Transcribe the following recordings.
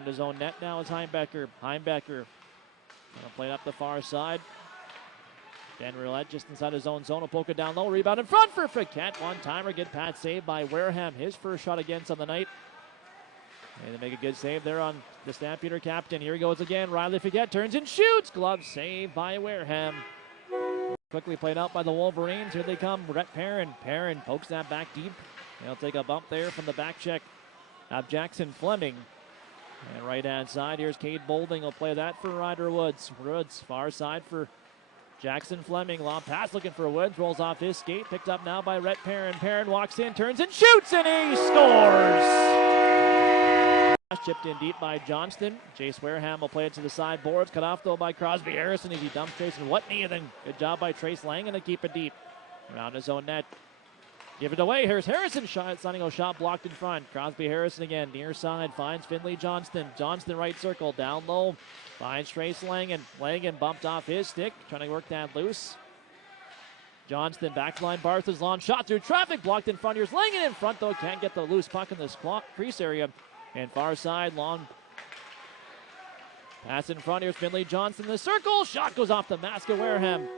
Around his own net now is Heimbecker. Heimbecker gonna play it up the far side. Ben Roulette just inside his own zone. Will poke it down low. Rebound in front for Fiquet. One-timer. Good pad save by Wareham. His first shot against on the night. And they make a good save there on the Stampeder captain. Here he goes again. Riley Fiquet turns and shoots. Glove save by Wareham. Quickly played out by the Wolverines. Here they come. Brett Perrin. Perrin pokes that back deep. He'll take a bump there from the back check of Jackson Fleming. And right-hand side, here's Cade Boulding. Will play that for Ryder Woods. Woods, far side for Jackson Fleming. Long pass looking for Woods. Rolls off his skate. Picked up now by Rhett Perrin. Perrin walks in, turns and shoots, and he scores! Chipped in deep by Johnston. Jace Wareham will play it to the sideboards. Cut off though by Crosby Harrison as he dumps Trace and Whitney. And then good job by Trace Langen to keep it deep. Around his own net. Give it away. Here's Harrison signing a shot blocked in front. Crosby Harrison again. Near side finds Finley Johnston. Johnston right circle. Down low. Finds Trace Langen. Langen bumped off his stick. Trying to work that loose. Johnston backline. Bartha's long shot through traffic. Blocked in front. Here's Langen in front though. Can't get the loose puck in the crease area. And far side, long pass in front. Here's Finley Johnson in the circle. Shot goes off the mask of Wareham.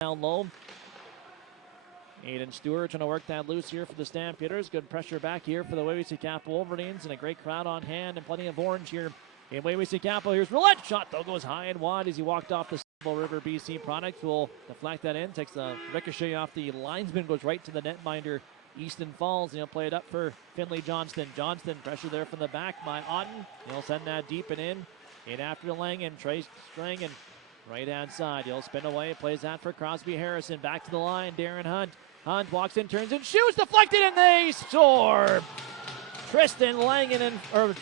Down low. Aiden Stewart trying to work that loose here for the Stampeders. Good pressure back here for the Waywayseecappo Wolverines. And a great crowd on hand and plenty of orange here in Waywayseecappo. Here's Roulette. Shot though goes high and wide as he walked off the River BC product. Will deflect that in. Takes the ricochet off the linesman. Goes right to the netminder. Easton Falls, and he'll play it up for Finley Johnston. Johnston, pressure there from the back by Otten. He'll send that deep and in after the Langen. Trace Langen, right-hand side. He'll spin away, plays that for Crosby Harrison. Back to the line, Darren Hunt. Hunt walks in, turns and shoots, deflected, and they score! Tristan Langen, he'll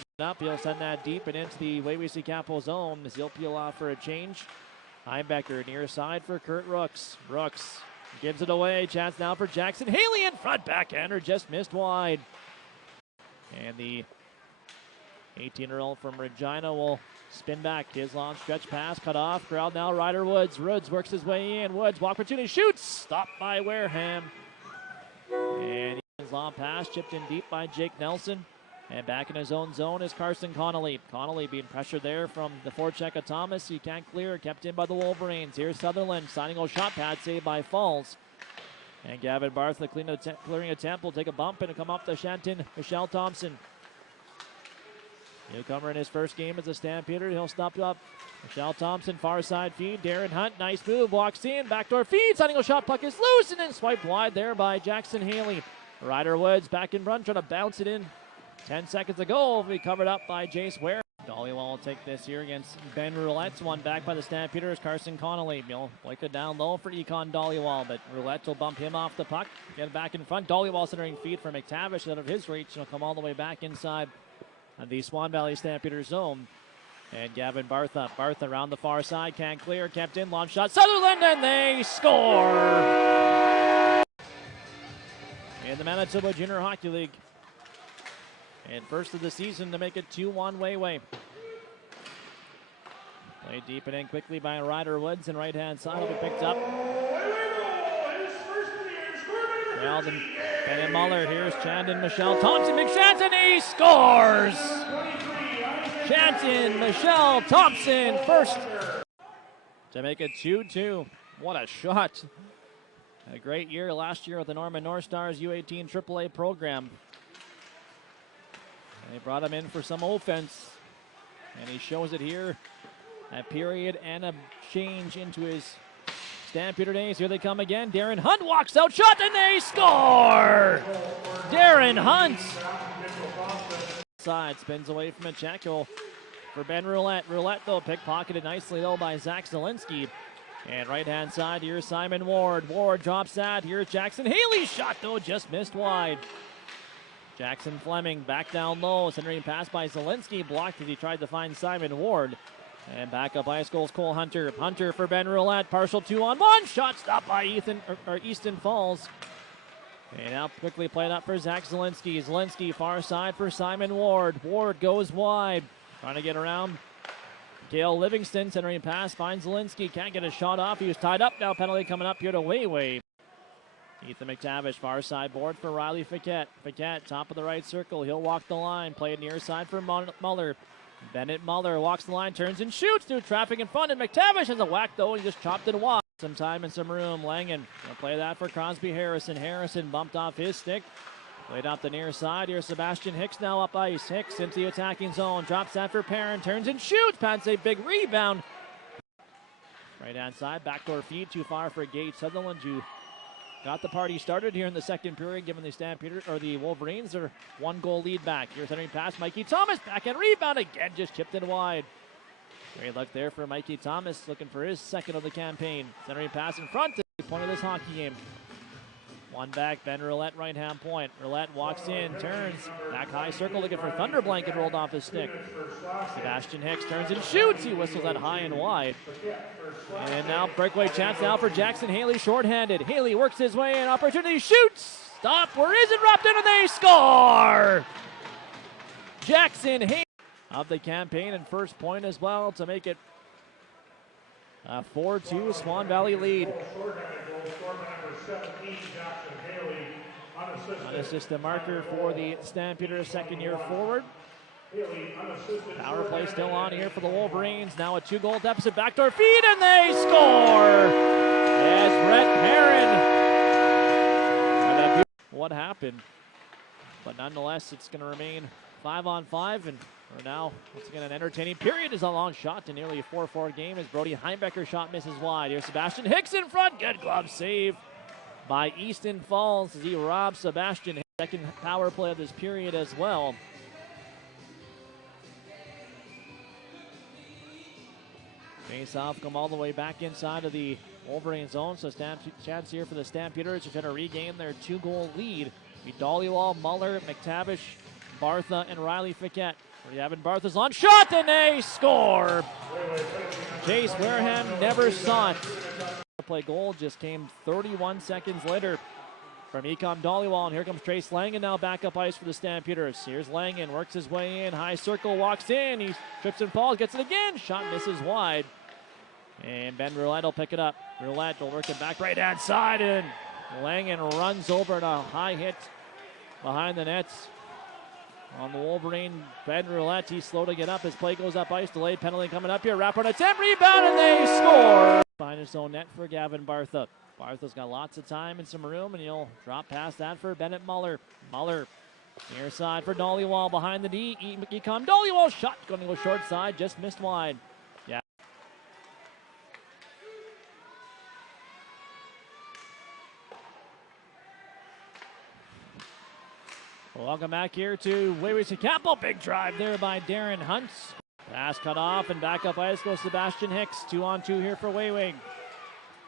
send that deep and into the Waywayseecappo zone as he'll peel off for a change. Heimbecker near side for Kurt Rooks. Rooks gives it away. Chance now for Jackson Haley in front. Backhander just missed wide. And the 18-year-old from Regina will spin back. His long stretch pass cut off. Crowd now. Ryder Woods. Woods works his way in. Woods walk opportunity. Shoots. Stopped by Wareham. And his long pass chipped in deep by Jake Nelson. And back in his own zone is Carson Connolly. Connolly being pressured there from the forecheck of Thomas. He can't clear. Kept in by the Wolverines. Here's Sutherland signing a shot pad saved by Falls. And Gavin Barth, the clearing attempt, will take a bump and come up to Shanton. Michelle Thompson. Newcomer in his first game as a Stampeder. He'll stop up. Michelle Thompson, far side feed. Darren Hunt, nice move. Walks in. Backdoor feed. Signing a shot. Puck is loose and then swiped wide there by Jackson Haley. Ryder Woods back in front, trying to bounce it in. 10 seconds ago, will be covered up by Jace Ware. Dollywall will take this here against Ben Roulette. One back by the Stampeders, Carson Connolly. He'll like it down low for Econ Dollywall, but Roulette will bump him off the puck. Get it back in front. Dollywall centering feed for McTavish out of his reach. He'll come all the way back inside the Swan Valley Stampeders zone. And Gavin Bartha. Bartha around the far side. Can't clear. Kept in. Launch shot. Sutherland, and they score! In the Manitoba Junior Hockey League. And first of the season to make it 2-1 Wayway. Played deep and in quickly by Ryder Woods, and right-hand side will be picked up. Sheldon, Benny Muller, here's Chandon, Michelle Thompson, big chance, and he scores! Chandon, Michelle Thompson, first to make it 2-2. What a shot. A great year last year with the Norman North Stars U18 AAA program. They brought him in for some offense, and he shows it here. A period and a change into his Stampeder days. Here they come again. Darren Hunt walks out, shot, and they score! Darren Hunt. Side spins away from a check for Ben Roulette. Roulette, though, pickpocketed nicely, though, by Zach Zielinski. And right-hand side, here's Simon Ward. Ward drops that. Here's Jackson Haley's shot, though, just missed wide. Jackson Fleming back down low. Centering pass by Zielinski. Blocked as he tried to find Simon Ward. And back up Ice Goals Cole Hunter. Hunter for Ben Roulette. Partial 2-on-1. Shot stopped by Easton Falls. And now quickly played up for Zach Zielinski. Zielinski far side for Simon Ward. Ward goes wide. Trying to get around Gale Livingston. Centering pass finds Zielinski. Can't get a shot off. He was tied up. Now penalty coming up here to Wayway. Ethan McTavish, far side board for Riley Fiquet. Fiquet, top of the right circle. He'll walk the line. Play it near side for Muller. Bennett Muller walks the line, turns and shoots through traffic in front, and McTavish has a whack though, and he just chopped it wide. Some time and some room. Langen will play that for Crosby Harrison. Harrison bumped off his stick. Played up the near side. Here's Sebastian Hicks now up ice. Hicks into the attacking zone. Drops that for Perrin. Turns and shoots. Pats a big rebound. Right hand side. Backdoor feed. Too far for Gate Sutherland. You got the party started here in the second period, giving the Stampeders or the Wolverines their 1-goal lead back. Here's Henry pass. Mikey Thomas back and rebound again. Just chipped it wide. Great luck there for Mikey Thomas, looking for his second of the campaign. Centering pass in front. Point of this hockey game. One back, Ben Roulette, right-hand point. Roulette walks in, turns, back high circle, looking for Thunder Blanket, rolled off his stick. Sebastian Hicks turns and shoots. He whistles that high and wide. And now breakaway chance now for Jackson Haley, shorthanded. Haley works his way in, opportunity, shoots. Stop, where is it? Wrapped in, and they score! Jackson Haley of the campaign and first point as well to make it a 4-2 Swan Valley lead. Unassisted marker for the Stampeders, second-year forward. Power play still on here for the Wolverines. Now a 2-goal deficit, backdoor feed, and they score! As Brett Perrin. What happened? But nonetheless, it's going to remain 5-on-5, and we're now, once again, an entertaining period is a long shot to nearly a 4-4 game as Brody Heimbecker shot misses wide. Here's Sebastian Hicks in front. Good glove save by Easton Falls as he robs Sebastian Hicks. Second power play of this period as well. Face off, come all the way back inside of the Wolverine zone. So chance here for the Stampeders to try to regain their 2-goal lead. Dollywall, Muller, McTavish, Bartha, and Riley Fiquette. Evan Bartha's on shot, and they score! Chase Wareham never saw it. The play goal just came 31 seconds later from Ecom Dollywall, and here comes Trace Langen now back up ice for the Stampeders. Here's Langen, works his way in, high circle, walks in, he trips and falls, gets it again, shot misses wide. And Ben Roulette will pick it up. Roulette will work it back right hand side, and Langen runs over at a high hit behind the nets. On the Wolverine, Ben Roulette, he's slow to get up. His play goes up ice. Delayed penalty coming up here. Wrap on attempt, rebound, and they score! Find his own net for Gavin Bartha. Bartha's got lots of time and some room, and he'll drop past that for Bennett Muller. Muller, near side for Dollywall, behind the D. Ecom Dollywall, shot going to go short side, just missed wide. Yeah. Welcome back here to Waywayseecappo. Big drive there by Darren Hunt. Pass cut off and back up ice goes Sebastian Hicks. 2-on-2 here for Wayway.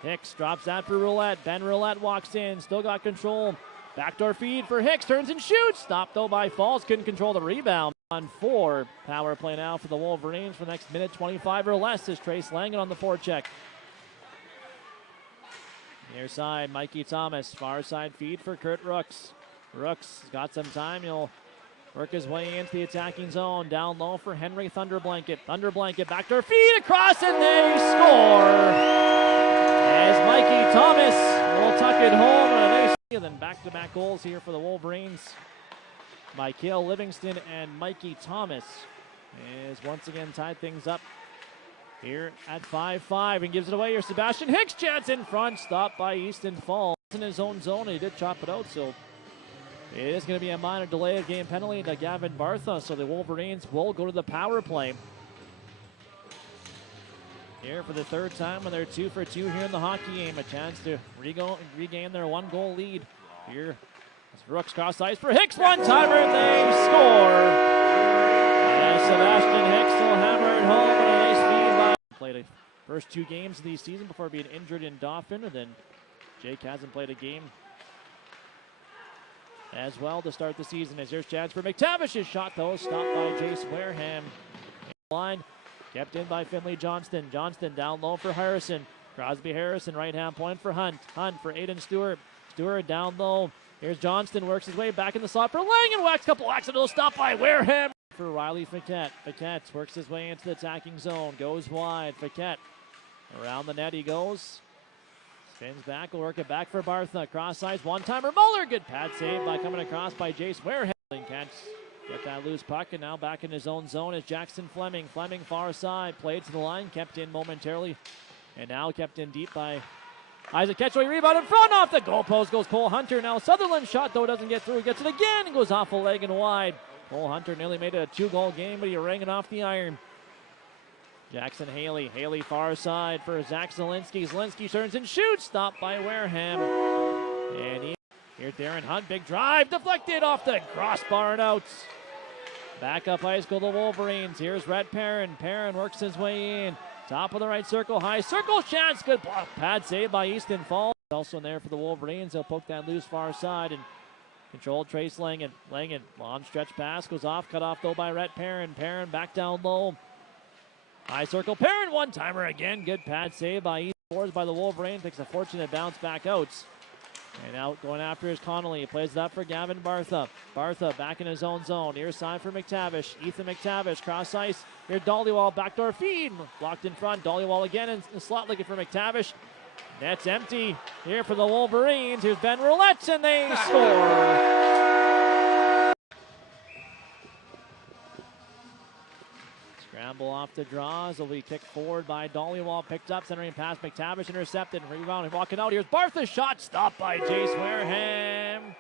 Hicks drops that for Roulette. Ben Roulette walks in, still got control. Backdoor feed for Hicks, turns and shoots. Stopped though by Falls, couldn't control the rebound. On 4, power play now for the Wolverines for the next minute 25 or less is Trace Langen on the forecheck. Near side, Mikey Thomas. Far side feed for Kurt Rooks. Rooks got some time. He'll work his way into the attacking zone. Down low for Henry Thunderblanket. Thunderblanket backdoor feed across, and they score! As Mikey Thomas will tuck it home. And then back-to-back goals here for the Wolverines by Cale Livingston and Mikey Thomas. Is once again tied things up here at 5-5 and gives it away. Here's Sebastian Hicks, chance in front. Stopped by Easton Falls in his own zone. He did chop it out, so it is going to be a minor delay of game penalty to Gavin Bartha, so the Wolverines will go to the power play. Here for the third time when they're 2 for 2 here in the hockey game. A chance to regain their 1-goal lead. Here as Rooks cross ice for Hicks. One-timer, and they score! And Sebastian Hicks will hammer it home with a nice feed by. Played the first 2 games of the season before being injured in Dauphin, and then Jake hasn't played a game as well to start the season. As there's chance for McTavish's shot, though, stopped by Jace Wareham. Line kept in by Finley Johnston. Johnston down low for Harrison. Crosby Harrison, right-hand point for Hunt. Hunt for Aiden Stewart. Stewart down low. Here's Johnston, works his way back in the slot for Langen. Whacks, couple whacks, and it'll stop by Wareham. For Riley Fiquette. Fiquette works his way into the attacking zone. Goes wide. Fiquette around the net he goes. Spins back, will work it back for Bartha. Cross sides, one-timer. Muller, good pad save by coming across by Jace Wareham. Can't Get that loose puck, and now back in his own zone is Jackson Fleming. Fleming far side, played to the line, kept in momentarily, and now kept in deep by Isaac Ketchway. Rebound in front, off the goalpost goes Cole Hunter. Now Sutherland's shot, though, doesn't get through. He gets it again and goes off a leg and wide. Cole Hunter nearly made it a 2-goal game, but he rang it off the iron. Jackson Haley. Haley far side for Zach Zielinski. Zielinski turns and shoots. Stopped by Wareham. And here's Darren Hunt. Big drive. Deflected off the crossbar and out. Back up ice go the Wolverines. Here's Rhett Perrin. Perrin works his way in. Top of the right circle. High circle chance. Good block. Pad save by Easton Falls. Also in there for the Wolverines. They'll poke that loose far side and controlled Trace Langen. Langen. Long stretch pass. Goes off. Cut off though by Rhett Perrin. Perrin back down low. High circle, Perrin one-timer again. Good pad save by East Fords by the Wolverines. Takes a fortunate bounce back out. And out going after is Connolly. He plays it up for Gavin Bartha. Bartha back in his own zone. Near side for McTavish. Ethan McTavish, cross ice. Here Dollywall, backdoor feed. Blocked in front. Dollywall again in the slot looking for McTavish. Net's empty here for the Wolverines. Here's Ben Roulette, and they score. Scramble off the draws. Will be kicked forward by Dollywall. Picked up, centering pass. McTavish intercepted. Rebound and walking out. Here's Bartha's shot. Stopped by Jace Wareham.